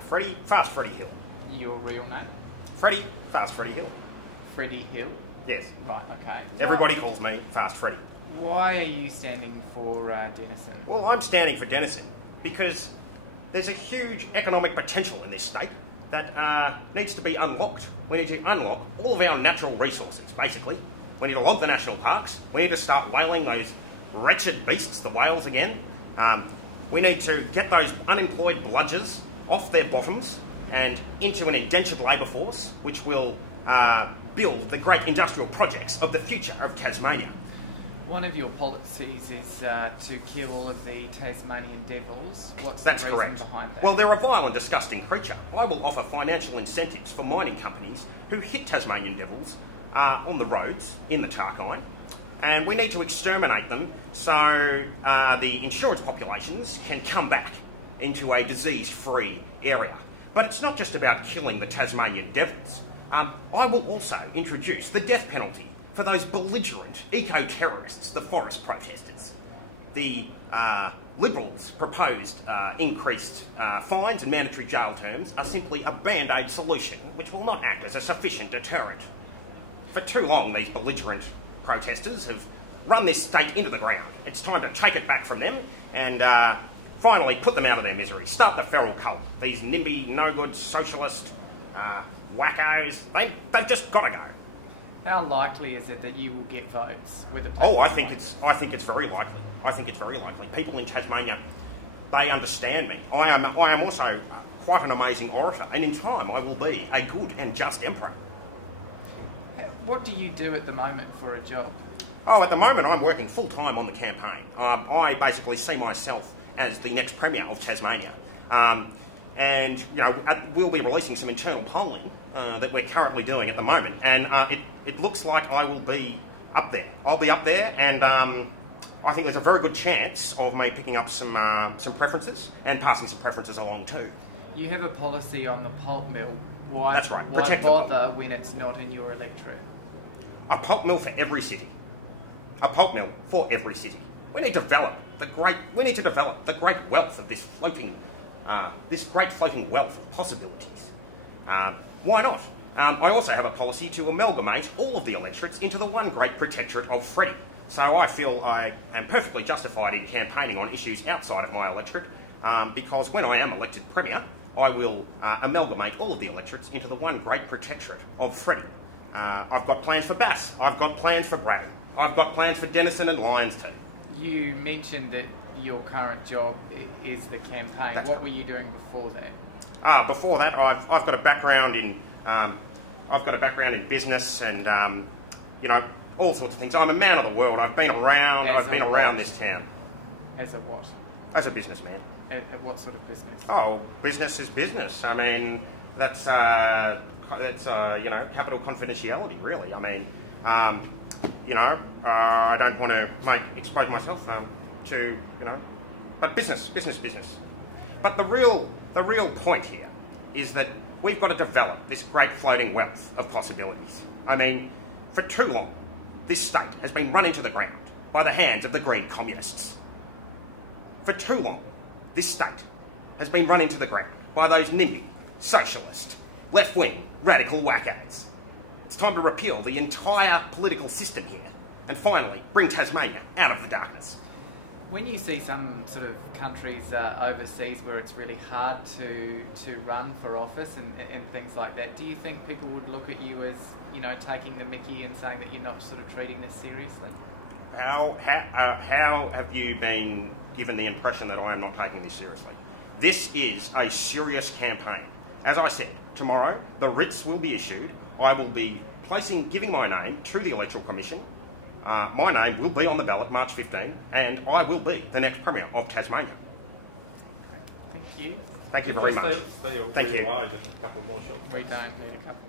Freddy, Fast Freddy Hill. Your real name? Freddy, Fast Freddy Hill. Freddie Hill? Yes. Right, okay. Everybody calls me Fast Freddy. Why are you standing for Denison? Well, I'm standing for Denison because there's a huge economic potential in this state that needs to be unlocked. We need to unlock all of our natural resources, basically. We need to log the national parks. We need to start whaling those wretched beasts, the whales, again. We need to get those unemployed bludgers off their bottoms and into an indentured labour force, which will build the great industrial projects of the future of Tasmania. One of your policies is to kill all of the Tasmanian devils. What's That's the reason correct. behind that? Well, they're a vile and disgusting creature. I will offer financial incentives for mining companies who hit Tasmanian devils on the roads in the Tarkine, and we need to exterminate them so the insurance populations can come back into a disease-free area. But it's not just about killing the Tasmanian devils. I will also introduce the death penalty for those belligerent eco-terrorists, the forest protesters. The Liberals' proposed increased fines and mandatory jail terms are simply a band-aid solution which will not act as a sufficient deterrent. For too long, these belligerent protesters have run this state into the ground. It's time to take it back from them and finally put them out of their misery. Start the feral cult. These NIMBY, no-good, socialist wackos, they've just got to go. How likely is it that you will get votes with a Oh, I think it's very likely. I think it's very likely. People in Tasmania, they understand me. I am also quite an amazing orator, and in time I will be a good and just emperor. What do you do at the moment for a job? Oh, at the moment I'm working full-time on the campaign. I basically see myself as the next Premier of Tasmania. And, you know, we'll be releasing some internal polling that we're currently doing at the moment. And it looks like I will be up there. I'll be up there, and I think there's a very good chance of me picking up some preferences and passing some preferences along too. You have a policy on the pulp mill. Why, That's right. Why Protect bother when it's not in your electorate? A pulp mill for every city. A pulp mill for every city. We need to develop the great wealth of this great floating wealth of possibilities. Why not? I also have a policy to amalgamate all of the electorates into the one great protectorate of Freddy. So I feel I am perfectly justified in campaigning on issues outside of my electorate, because when I am elected Premier, I will amalgamate all of the electorates into the one great protectorate of Freddy. I've got plans for Bass. I've got plans for Braddy. I've got plans for Denison and Lyons too. You mentioned that your current job is the campaign. That's what right. were you doing before that? Before that, I've got a background in business and you know, all sorts of things. I'm a man of the world. I've been around this town. As a what? As a businessman. At what sort of business? Oh, business is business. I mean, that's you know, capital confidentiality, really. I mean, you know, I don't want to expose myself to, you know, but business. But the real point here is that we've got to develop this great floating wealth of possibilities. I mean, for too long, this state has been run into the ground by the hands of the green communists. For too long, this state has been run into the ground by those NIMBY, socialist, left-wing, radical wackos. It's time to repeal the entire political system here and finally bring Tasmania out of the darkness. When you see some sort of countries overseas where it's really hard to run for office and things like that, do you think people would look at you as, you know, taking the mickey and saying that you're not sort of treating this seriously? How have you been given the impression that I am not taking this seriously? This is a serious campaign. As I said, tomorrow the writs will be issued. I will be giving my name to the Electoral Commission. My name will be on the ballot March 15, and I will be the next Premier of Tasmania. Thank you. Thank you very much. Thank you. We don't need a couple